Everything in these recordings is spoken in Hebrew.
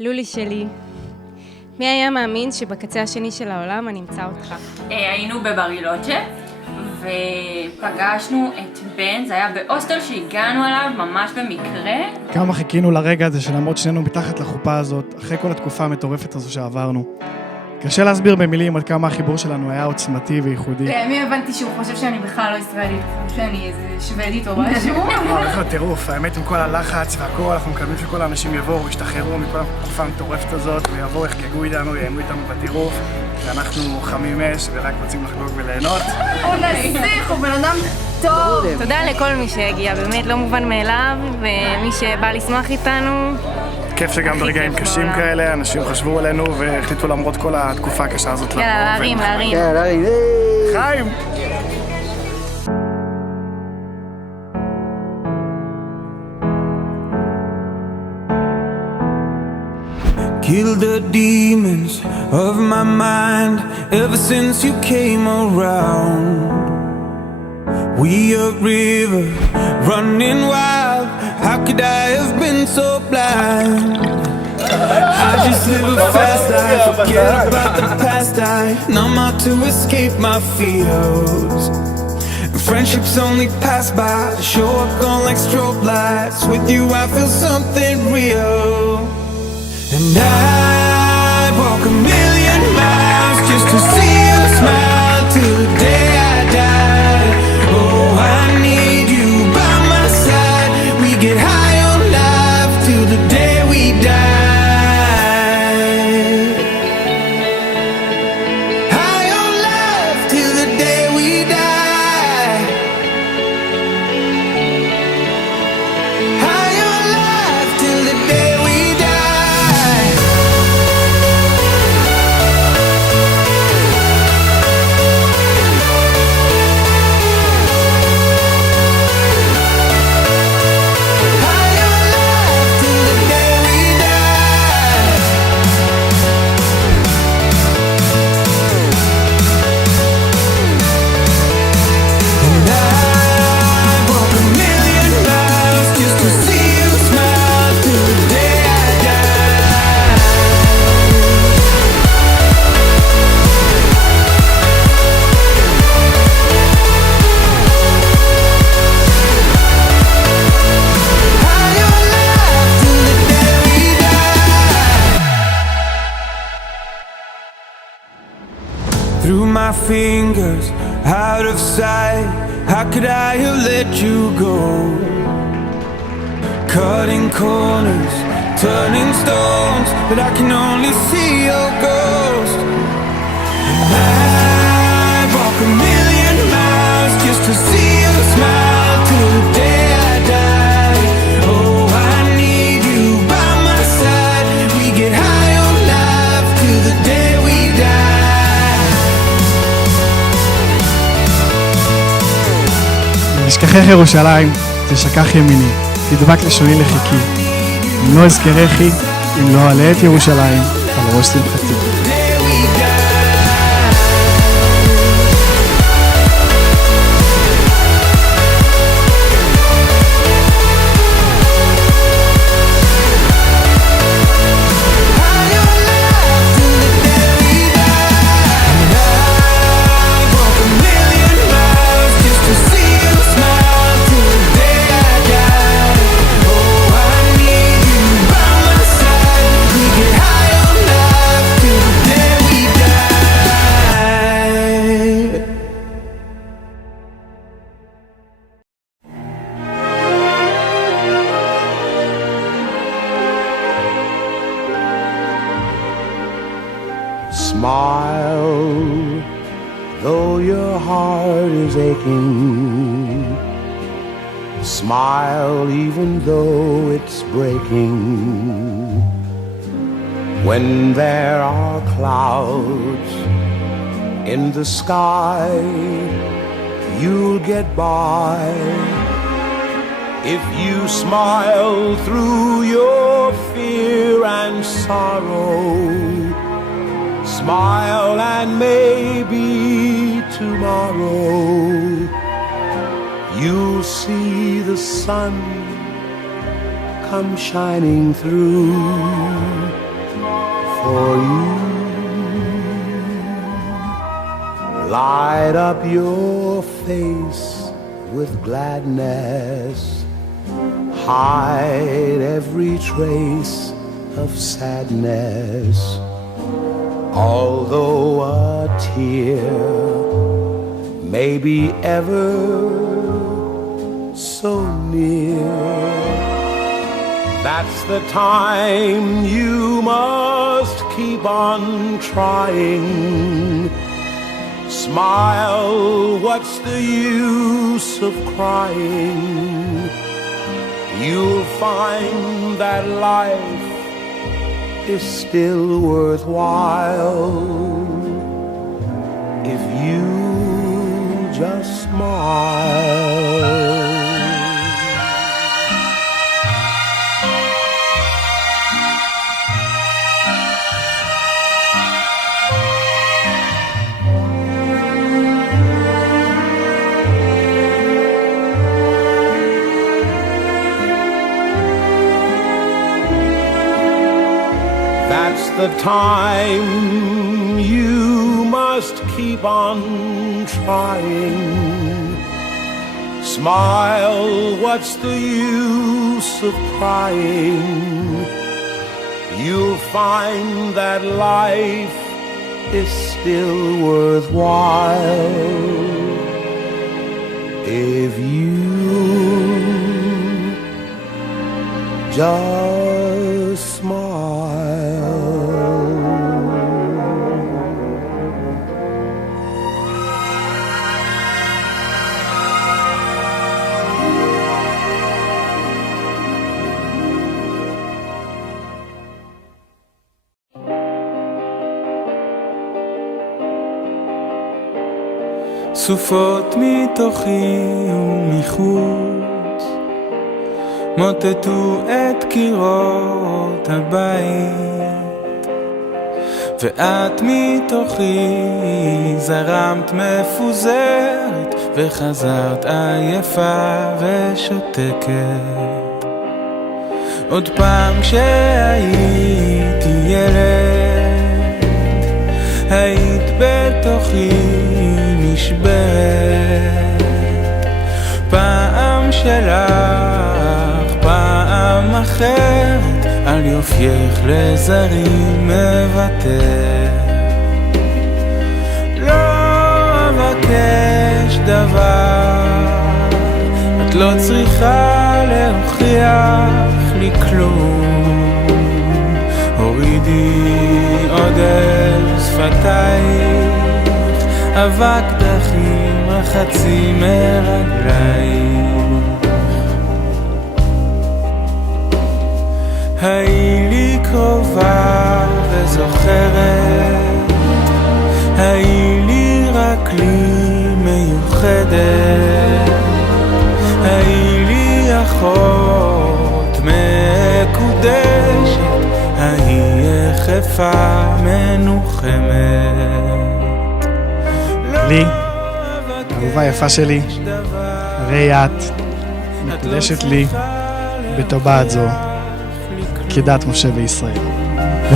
לולי שלי, מי היה מאמין שבקצה השני של העולם אני אמצא אותך? היינו בברילוצ'ה ופגשנו את בן, זה היה בהוסטל שהגענו אליו ממש במקרה. כמה חיכינו לרגע הזה שלמרות שנינו מתחת לחופה הזאת, אחרי כל התקופה המטורפת הזו שעברנו. קשה להסביר במילים עד כמה החיבור שלנו היה עוצמתי וייחודי. לימים הבנתי שהוא חושב שאני בכלל לא ישראלית, שאני איזה שוודית או משהו. איזה טירוף, האמת עם כל הלחץ והכל, אנחנו מקווים שכל האנשים יבואו, ישתחררו מכל התקופה המטורפת הזאת, ויבואו, יחגגו איתנו, ייהנו איתנו בטירוף, ואנחנו חמים אש, ורק רוצים לחגוג וליהנות. הוא נסיך, הוא בן אדם טוב. תודה לכל מי שהגיע, באמת לא מובן מאליו, ומי שבא לשמוח איתנו. כיף שגם ברגעים קשים כאלה, אנשים חשבו עלינו והחליטו למרות כל התקופה הקשה הזאת לבוא. להרים. חיים! Kill the demons of my mind ever since you came around. We a river running wild, how could I have been so blind? I just live a fast life, forget about the past. I numb out to escape my fears. Friendships only pass by, show up gone like strobe lights. With you I feel something real. And I'd walk a million miles just to see you smile till the day I die. Oh, I need you by my side. We get high on life till the day we die. High on life till the day we die. High on life till the day we die. Through my fingers, out of sight, how could I have let you go? Cutting corners, turning stones, but I can only see your ghost. And I'd walk a million miles just to see you smile till the day I die. Oh, I need you by my side. We get high on life till the day we die. אשכחך ירושלים, תשכח ימיני, תדבק לשוני לחיקי. אם לא אזכרכי, אם לא אעלה את ירושלים, על ראש שמחתי. Smile, though your heart is aching. Smile, even though it's breaking. When there are clouds in the sky, you'll get by. If you smile through your fear and sorrow, smile and maybe tomorrow you'll see the sun come shining through. up your face with gladness, hide every trace of sadness. Although a tear may be ever so near, that's the time you must keep on trying. Smile, what's the use of crying? You'll find that life is still worthwhile if you just smile. That's the time you must keep on trying. Smile, what's the use of crying? You'll find that life is still worthwhile if you just smile. סופות מתוכי ומחוץ מוטטו את קירות הבית, ואת מתוכי זרמת מפוזרת וחזרת עייפה ושותקת. עוד פעם כשהייתי ילד היית בתוכי נשברת, פעם שלך פעם אחרת על יופייך לזרים מוותר. לא אבקש דבר, את לא צריכה להוכיח לי כלום. הורידי עוד אל שפתייך אבק דחים החצי מרגליים. היי לי קרובה וזוכרת, היי לי רק לי מיוחדת, היי לי אחות מקודשת, היי יחפה מנוחמת. לי, אהובה יפה שלי, הרי את מקודשת לי בטבעת זו, כדת משה וישראל.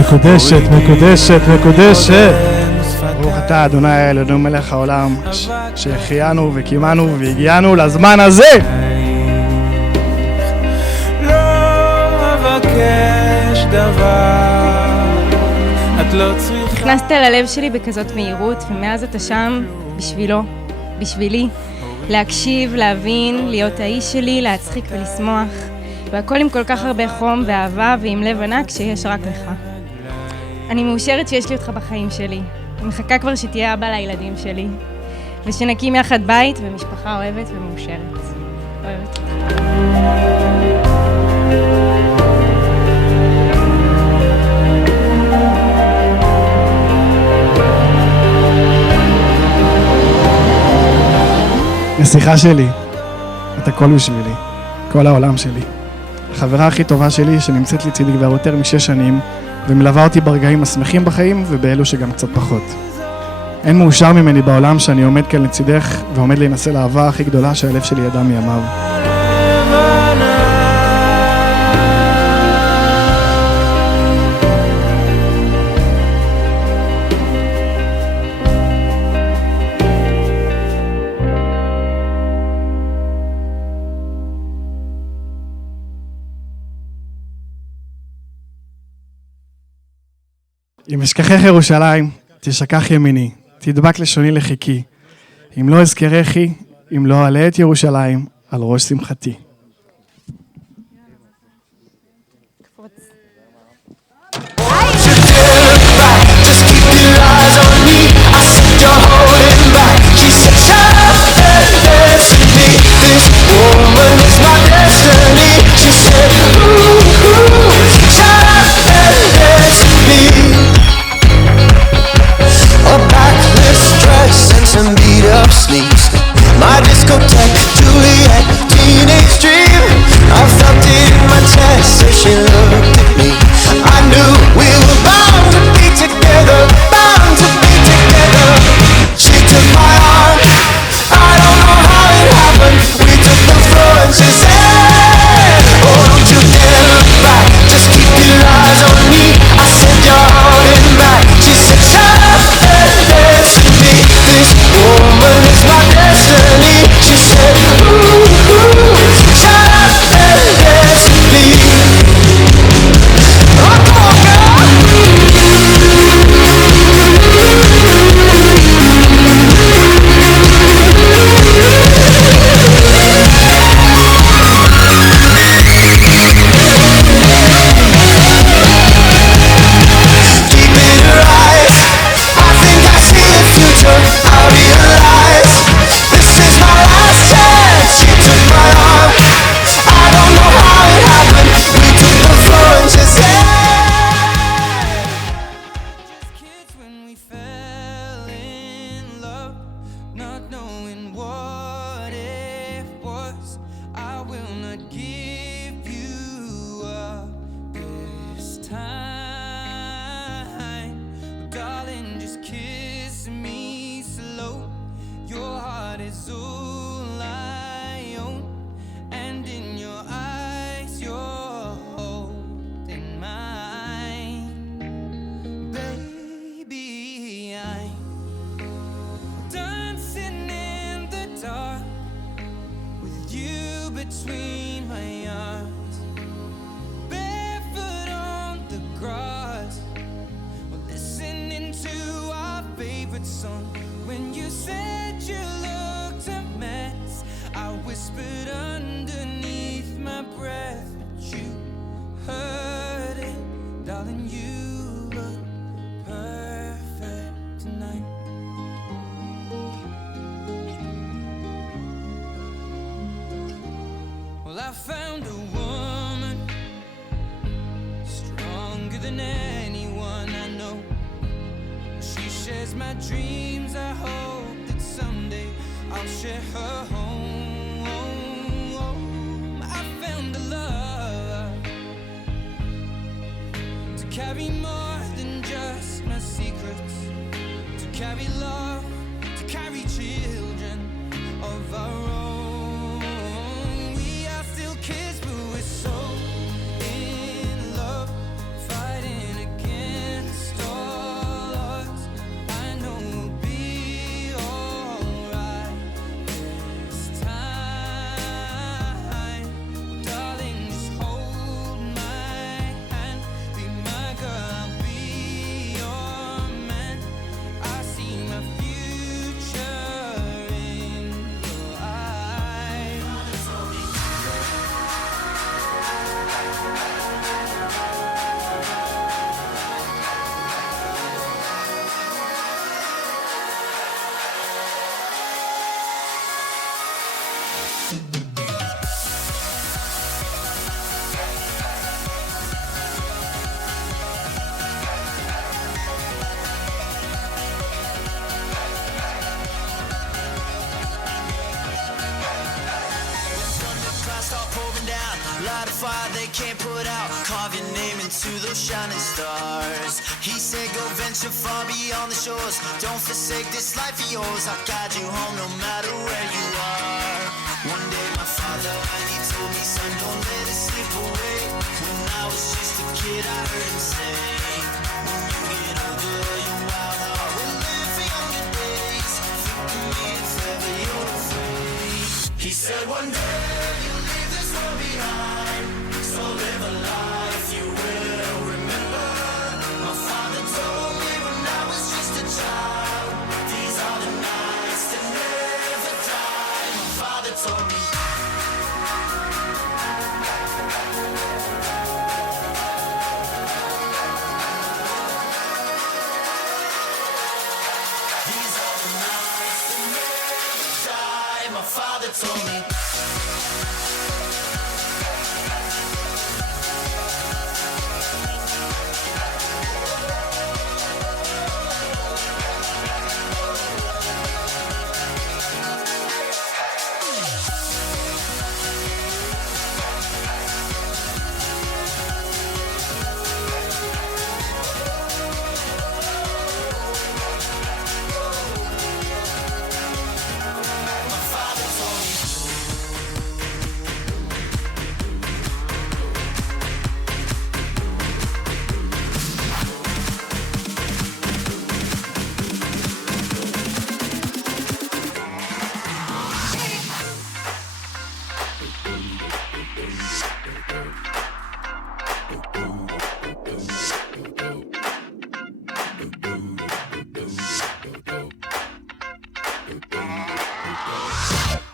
מקודשת, מקודשת, מקודשת. ברוך אתה אדוני אלוהינו מלך העולם, שהחיינו וקיימנו והגיענו לזמן הזה. לא אבקש דבר, את לא צריכה. נכנסת ללב שלי בכזאת מהירות, ומאז אתה שם בשבילו, בשבילי, להקשיב, להבין, להיות האיש שלי, להצחיק ולשמוח, והכל עם כל כך הרבה חום ואהבה ועם לב ענק שיש רק לך. אני מאושרת שיש לי אותך בחיים שלי, מחכה כבר שתהיה אבא לילדים שלי, ושנקים יחד בית ומשפחה אוהבת ומאושרת. אוהבת. נסיכה שלי, את הכל בשבילי, כל העולם שלי. החברה הכי טובה שלי שנמצאת לצידי כבר יותר מ6 שנים ומלווה אותי ברגעים השמחים בחיים ובאלו שגם קצת פחות. אין מאושר ממני בעולם שאני עומד כאן לצידך ועומד להינשא לאהבה הכי גדולה שהלב שלי ידע מימיו. אם אשכחך ירושלים, תשכח ימיני, תדבק לשוני לחיקי. אם לא אזכרכי, אם לא אעלה את ירושלים, על ראש שמחתי. My discotheque, Juliet, teenage dream. I felt it in my chest as she looked at me. I knew we were bound to be together, bound to be together. She took my arm, I don't know how it happened. We took the floor and she said, oh, don't you dare look back, just keep your eyes on me. I said, you're holding back. She said, shut up and dance with me. This woman is my destiny. She said, ooh, ooh, shut up and dance with me. Oh, come on, girl. Deep in her eyes, I think I see the future. I realize this is my last chance. She took my arm, I don't know how it happened. We took the floor and she said, just kids when we fell in love, not knowing what it was. I will not give you up this time, darling, just kiss me slow. Your heart is all I own, and in your eyes you're holding mine. Baby, I'm dancing in the dark with you between my arms, barefoot on the grass, listening to our favorite song. When you said you looked a mess, I whispered underneath my breath, but you heard it, darling. You look perfect tonight. Well, I found a woman stronger than anyone I know. She shares my dreams. I hope that someday I'll share her home. I found a love to carry more than just my secrets, to carry love, to carry children of our own. We are still kids, but we're so in love, fighting against all odds. I know we'll be alright this time. Darling, just hold my hand, be my girl, I'll be your man. I see my future in your eyes. Start pouring down, light a fire they can't put out, carve your name into those shining stars. He said go venture far beyond the shores, don't forsake this life of yours. I'll guide you home no matter where you are. One day my father, he told me, son, don't let it slip away. When I was just a kid, I heard him say, when you get older, your wild heart will live for younger days. If ever you're afraid, he said one day you'll leave this world behind, so live a life you will remember. My father told father told me.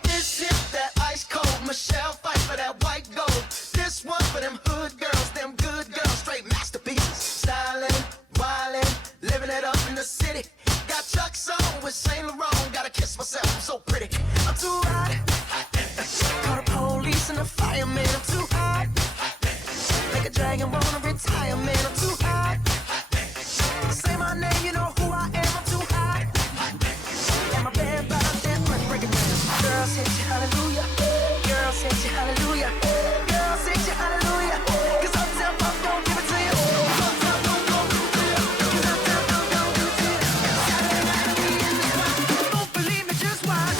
This is that ice cold Michelle fight for that white gold. This one for them hood girls, them good girls, straight masterpieces. Stylin', wildin', living it up in the city. Got Chuck's on with Saint Laurent. Gotta kiss myself, I'm so pretty. I'm too hot. Call the police and the fireman. I'm too hot. Make a dragon wanna retire, man. I'm too hot. Say my name, you know who I am. I'm too hot. And my band bottom dance, break it down. Girl, sing you hallelujah. Girl, sing you hallelujah. Girl, sing you hallelujah. 'Cause Uptown Funk don't give it to you. Uptown Funk don't give it to you. 'Cause Uptown Funk don't give it to you. Don't believe me, just watch.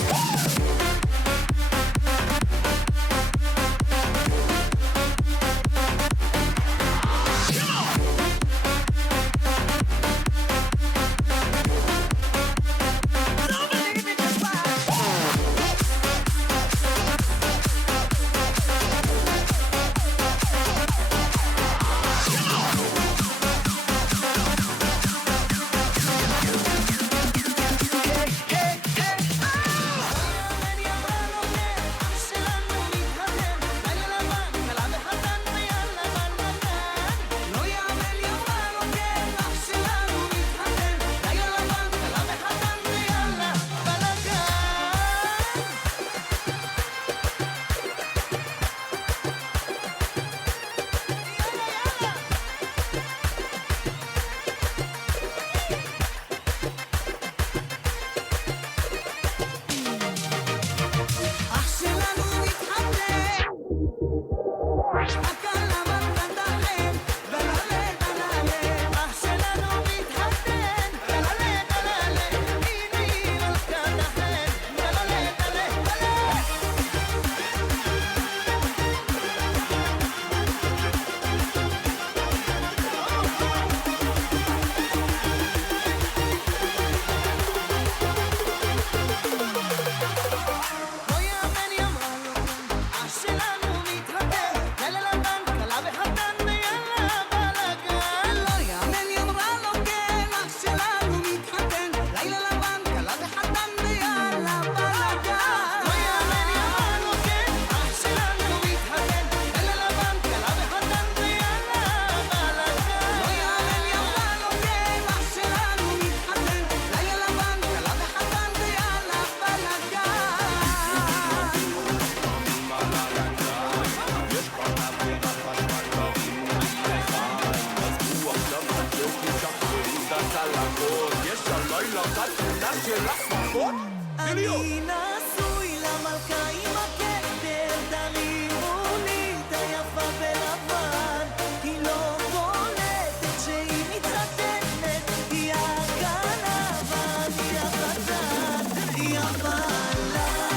אני נשוי למלכה עם הכתר, תרימו לי את היפה בלבן. היא לא בולטת שהיא מתחתנת, היא הגנבה, היא החתן, היא יפה עליי,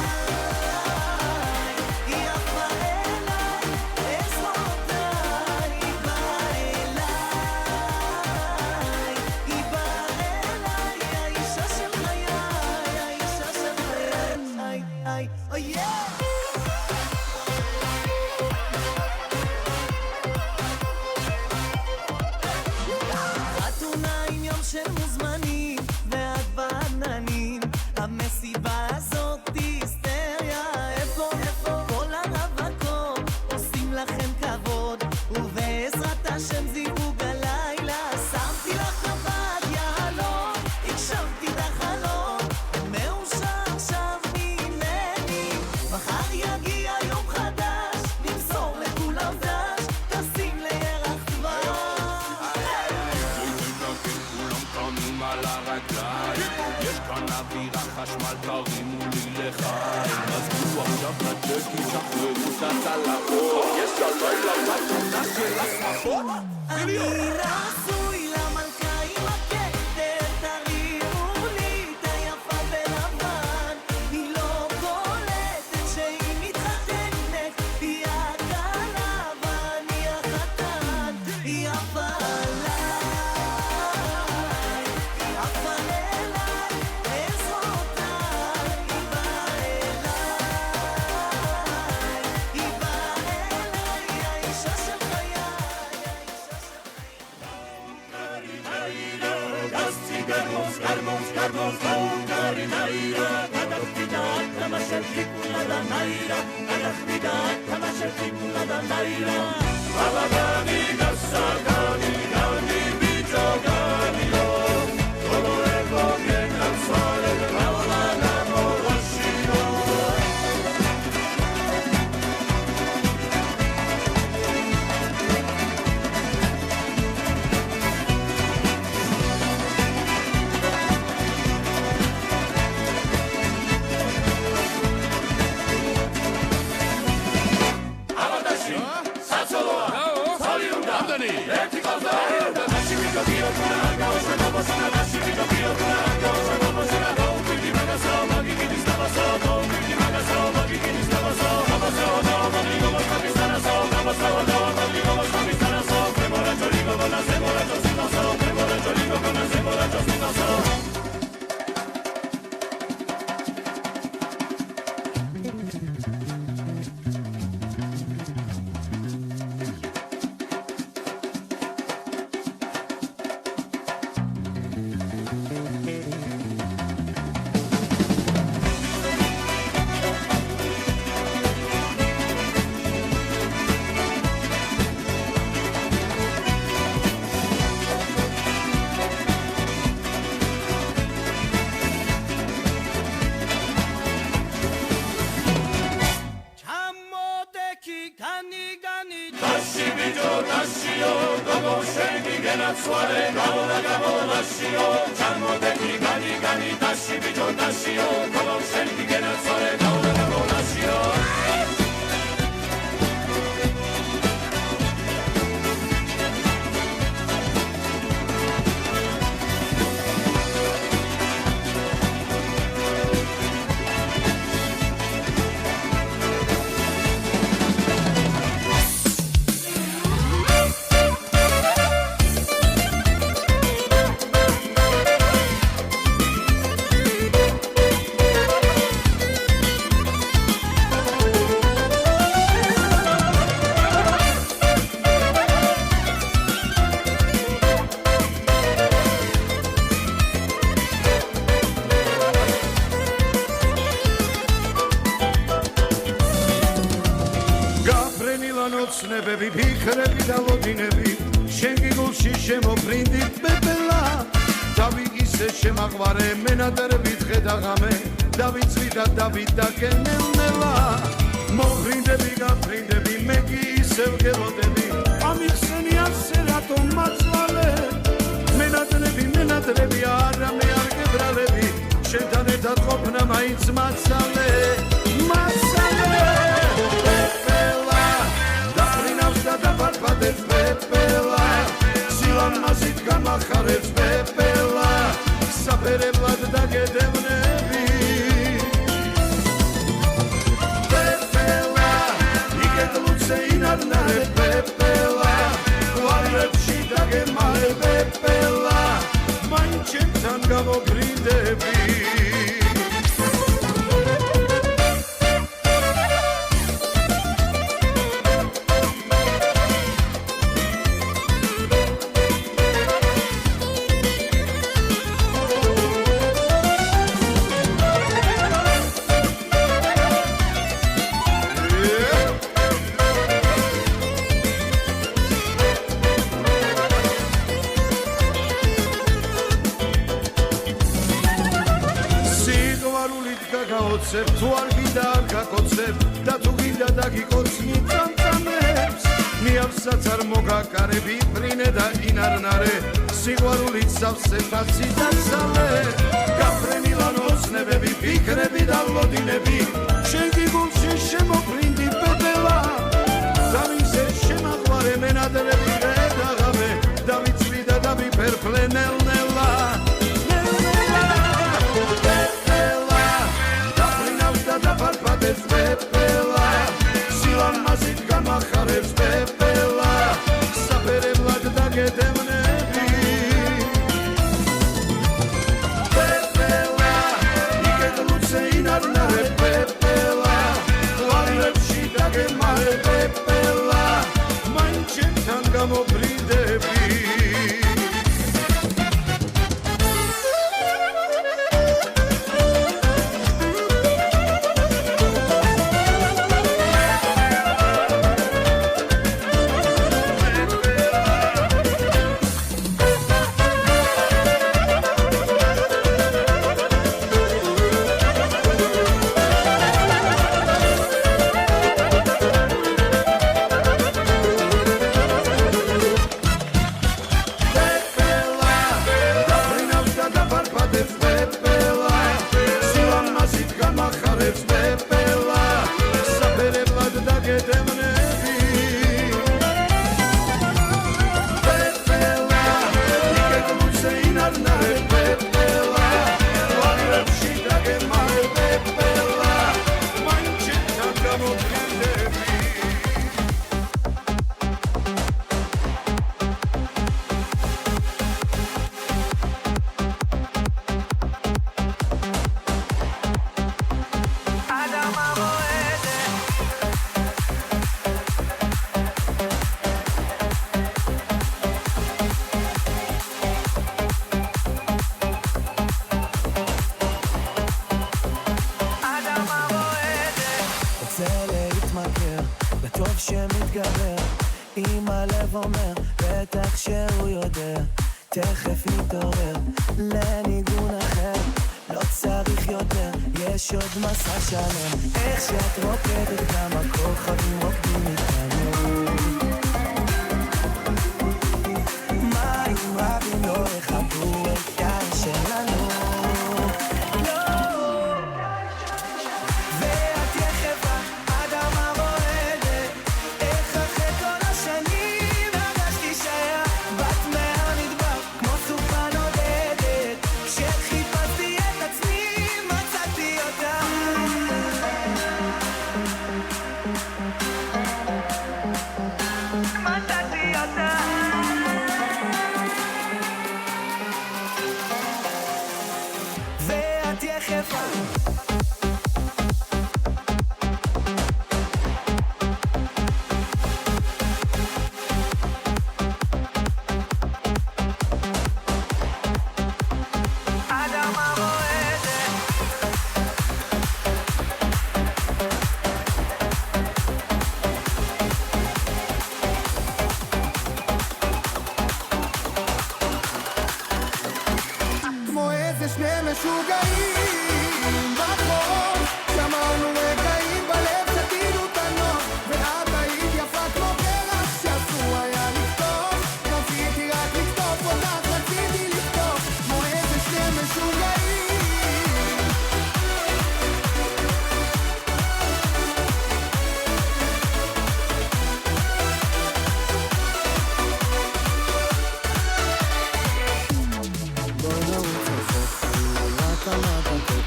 היא יפה אליי, אזרותיי, היא באה אליי, היא באה אליי, האישה של חיי, האישה של חיי, איי, אוי יא! חתונה עם יום של מוזמנים ואת בעננים, המסיבה הזאת היסטריה, איפה כל הרווקות עושים לכם כבוד, ובעזרת השם זיווג הלילה, שמתי לך מבט יהלום, הגשמתי את החלום, מאושר עכשיו ממני, עומדים על הרגליים יש כאן אווירה חשמל תרימו לי לחיים אז בואו עכשיו נדלקים שחררו את הצלחות יש הלילה מתנה של השמחות אני רצוי למלכה עם הכתר תראו לי את היפה בלבן היא לא קולטת שהיא מתחתנת היא הכלה ואני החתן היא יפה ნებები ფიქრები და ლოდინები შენ გიგულში შემოფრინდით პეპელა თავი ისე შემაყვარე მენადრებით ხედაღამე დავიცვი და დავიდაკენელნელა მოფრინდები გაფრინდები მე კი ისევ გელოდები ამიხსენი ასე რატომ მაწვალე მენადრები არა მე არ გებრალები შენთან ერთად ყოფნა მაინც მაცალე და პარპადებს პეპელა სილამაზით გამახარებს პეპელა საფერებლად დაგედევნები პეპელა იგედლუცე ინარნარებ პეპელა ყვარებში დაგემალე პეპელა მაინც ჩემთან გამოფრინდები თუ არ გინდა არ გაკოცებ და თუ გინდა დაგიკოცნი წამწამებს ნიავსაც არ მოგაკარები ბრინე და ინარნარე სიყვარულით სავსე ფაცი და სალე გაფრენილან ოცნებები ფიქრები და ლოდინები შენ გიგულში შემოფრინდი პეპელა დავიზე შემაყვარე მენადრები რედაღამე დავიწვი და დავიფერფლე ნელ-ნელა პეპელა დაფრინავს და დაფარფადებს პეპელა სილამაზით გამახარებს პეპელა საფერებლად დაგედევნები პეპელა იგედლუცე ინარნარე პეპელა ყვავილებში დაგემარე პეპელა მაინც ჩემთან გამოფრიდები תכף נתעורר לניגון אחר לא צריך יותר, יש עוד מסע שלם איך שאת רוקדת גם הכוכבים רוקדים איתנו מים רבים לא יכבו את יין שלנו ואת יחבה אדמה רועדת איך אחרי כל השנים הרגשתי שהיה בת מהמדבר כמו סופה נודדת כשחיפשתי את עצמי מצאתי אותה מצאתי אותה ואת יחבה כמו איזה שני משוגעים בחור שמרנו רגעים בלב שתינו את הנוף ואת היית יפה כמו פרח שאסור היה לכתוב רציתי רק לכתוב אותך רציתי לכתוב כמו איזה שני משוגעים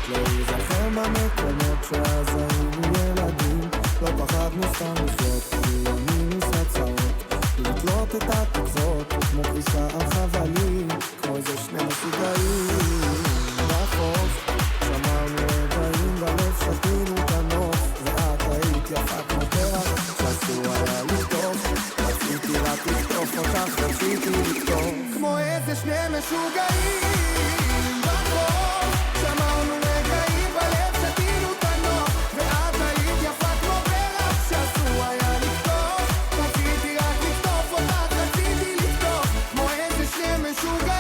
להיזכר במקומות שאז היינו ילדים לא פחדנו סתם לחיות בימים מסצרות לתלות את התקזות כמו כביסה על חבלים כמו איזה שני משוגעים בחוף שמרנו רגעים בלב שתינו את הנוף ואת היית יפה כמו פרח שאסור היה לכתוב רציתי רק לכתוב אותך רציתי לכתוב כמו איזה שני משוגעים בחוף שמרנו רגעים בלב שתינו את הנוף ואת היית יפה כמו פרח שאסור היה לכתוב רציתי רק לכתוב אותך רציתי לכתוב כמו איזה שני משוגעים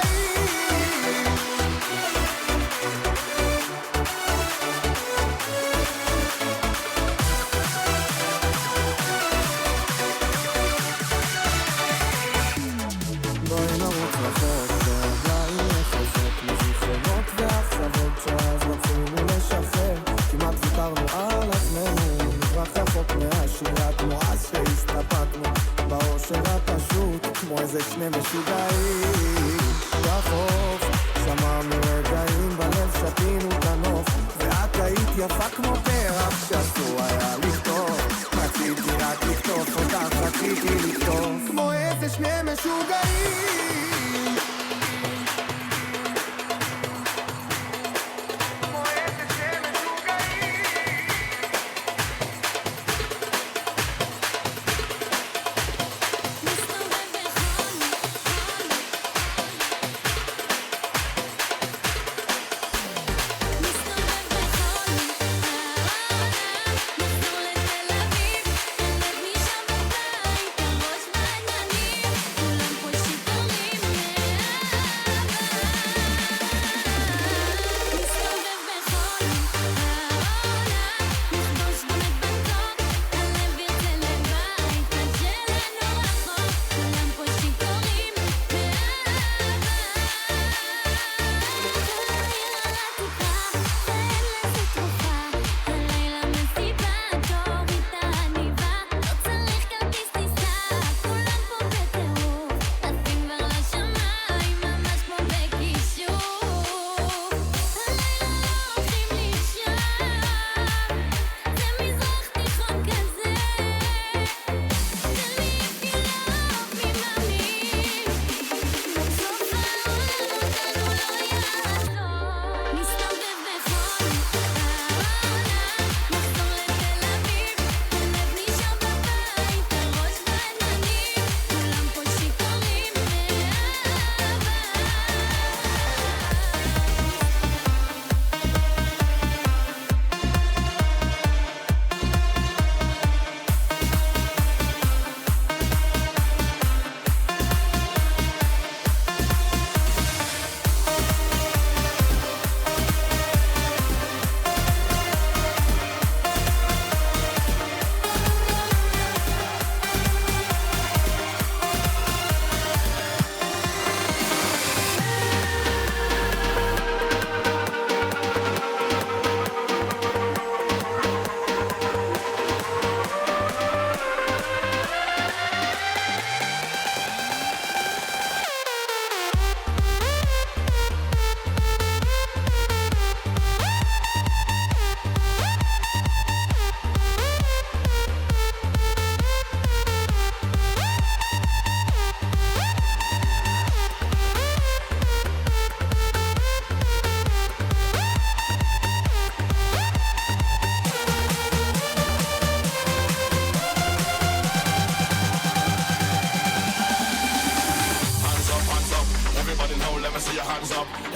שתינו את הנוף, ואת היית יפה כמו פרח שאסור היה לכתוב. רציתי רק לכתוב אותך, רציתי לכתוב כמו איזה שני משוגעים.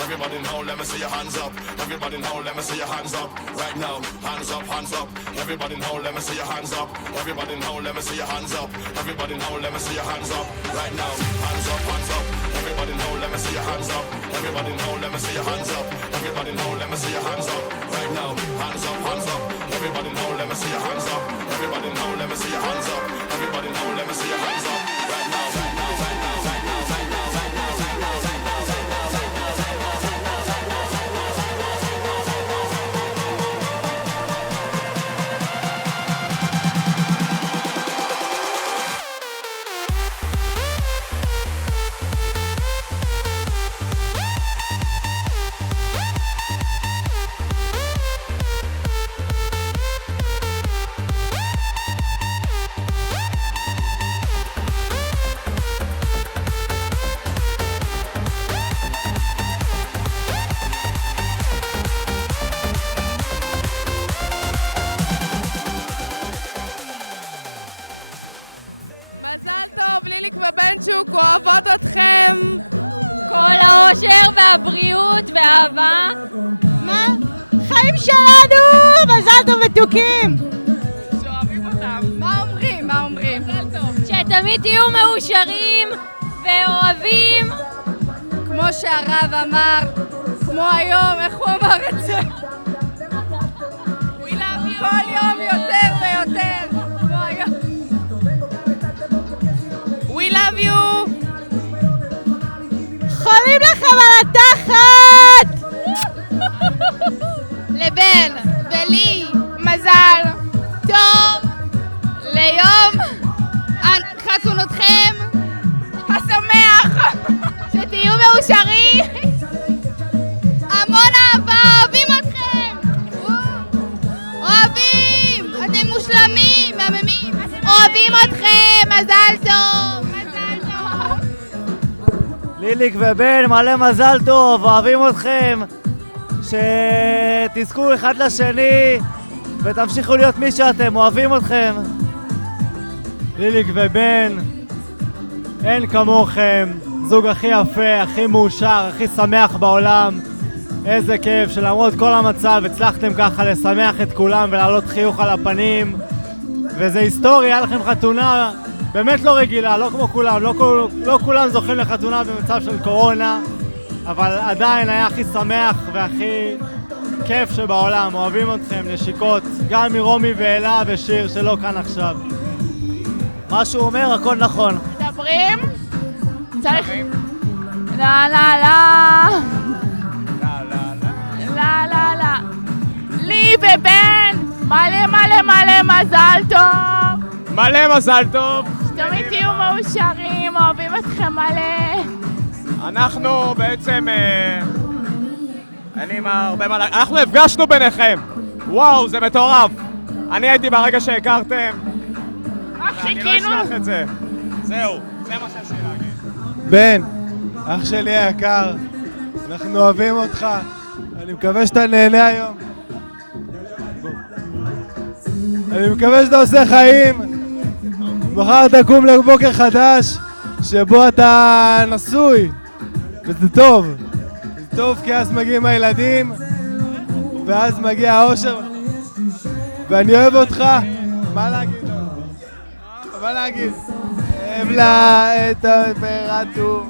Everybody now, let me see your hands up. Everybody now, let me see your hands up. Right now, hands up, hands up. Everybody now, let me see your hands up. Everybody now, let me see your hands up. Everybody now, let me see your hands up. Right now, hands up, hands up. Everybody now, let me see your hands up. Everybody now, let me see your hands up. Everybody now, let me see your hands up. Right now, hands up, hands up. Everybody now, let me see your hands up. Everybody now, let me see your hands up. Everybody now, let me see your hands up. Right now, right now, right now, right now, right now, right now, right now, right now, right now, right now, right now, right now, right now, מזל טוב, ליליק ובנצ'וק, אוהבות אתכם. כל האושר והבריאות והאהבה. מה? חיים שלנו! מזל טוב מתוקים! שאוהבים אותם. מה אומרים? מה אומרים? מזל טוב. שתמיד תהיו מאושרים ואוהבים. כמו שהרב אמר, כמו היום, איך הוא אמר את זה? We love you. כל יום יותר ויותר. כמו היום. We love you! חולים לכם על התחת! לבן ולי מזל טוב ליום חתונתכם השמח! שתהיו מאושרים! המון אהבה לכם, מזל טוב! מזל טוב! ליליק ובן, מלא מזל טוב, אוהבים אתכם, שתזכו אחד לשני ותמשיכו להיות מי שאתם, אוהבים אתכם. ליליק ובן, אין כמוכם, זוג הכי יפה, הכי מאושר, הכי שמח בעולם. איזה כיף שלמרות כל המצב הצלחתם ככה לשמח את כולם ולהעלות חיוך על הפנים, וזה היסטורי, היה לכם חתונה באמת לא רגילה, לא כמו כולם, לא כולם זוכים לחתונה במצב של קורונה, אבל עדיין היה הכי שמח והכי כיף שבעולם. אוהבים אתכם, נשיקות, גם מרומי ואלה ושיר שלא כאן עכשיו. מה שהוא אומר הכל נכון. מדברים? צריך... לה לה לה לה לה לה לי ובן מלא מלא מלא מזל טוב. מלא מזל טוב. שתמיד תהיו מאושרים, אוהבים אתכם מלא. אנחנו בעצם אנחנו הפגשנו ביניכם. וואו, זה מטורף. אני הייתי ברגע שהכרתם. אני לא אשלח את זה. זהו, זה מה שיש לי להגיד. בן, אח שלי היקר, אנחנו אוהבים אותך. אני מקווה שאתה נהנה היום. אני מקווה שאתה עושה חיים. מחר תקום לבוקר חדש שבו אתה נשוי. וזה טוב. זה טוב כי אז מגיעים הילדים ואז מגיע האושר. ואני אוהב אותך. מה להגיד? מה להגיד? אוהב לה את הטמפרטורה.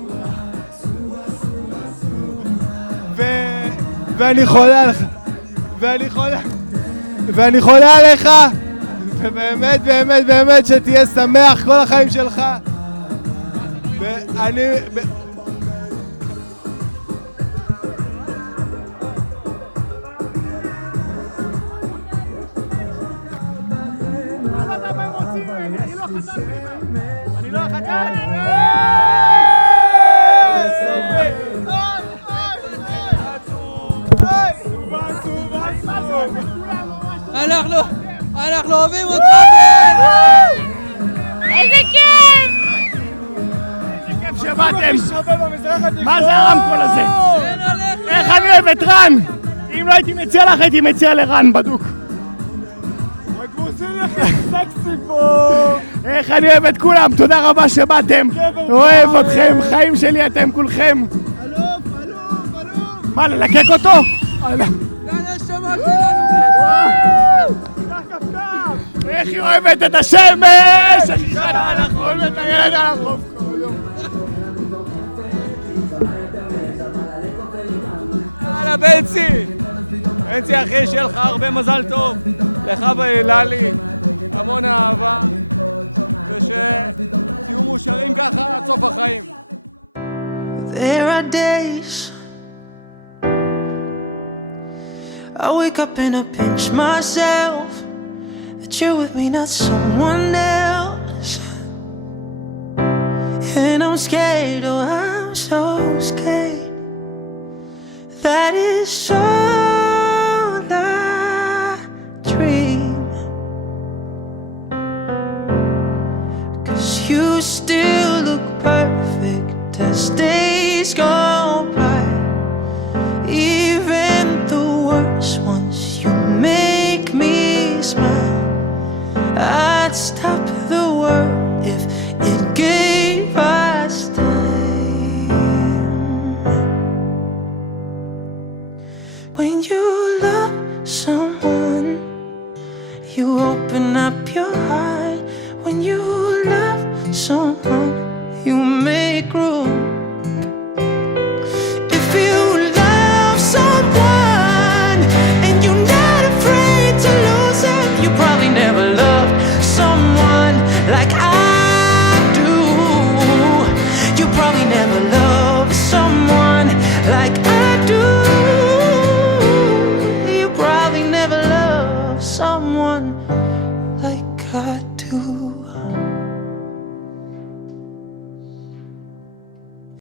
ואני חולה עליך. ואני חולה עליך. ובאמת, באמת, באמת שתהיה שמח כל החיים שלך. ואני... אני לא חתמתי. אנחנו אוהבים אותך, בן! איזה כיף! איזה כיף שבאתם! מה זה הרמקול הזה? איך אני אוהב את רן! אם לא הייתי מציע לך, הייתי מציע לרן בדוק. איך אני אוהב את כולם, תודה רבה שבאתם. אוהב אתכם, חיים שלי אתם כולכם. מה, ללקק אותו? איך היא אוהבת את השמש! איך היא חדה על החול ואת הילד על החוף כל יום. יאללה בנצי! בנצי אחי, שיהיה לך הרבה מזל טוב. לך וללי, המון אהבה. ושתהיו מאושרים ככה עד סוף החיים. There are days I wake up and I pinch myself that you're with me, not someone else. And I'm scared, oh I'm so scared. That is so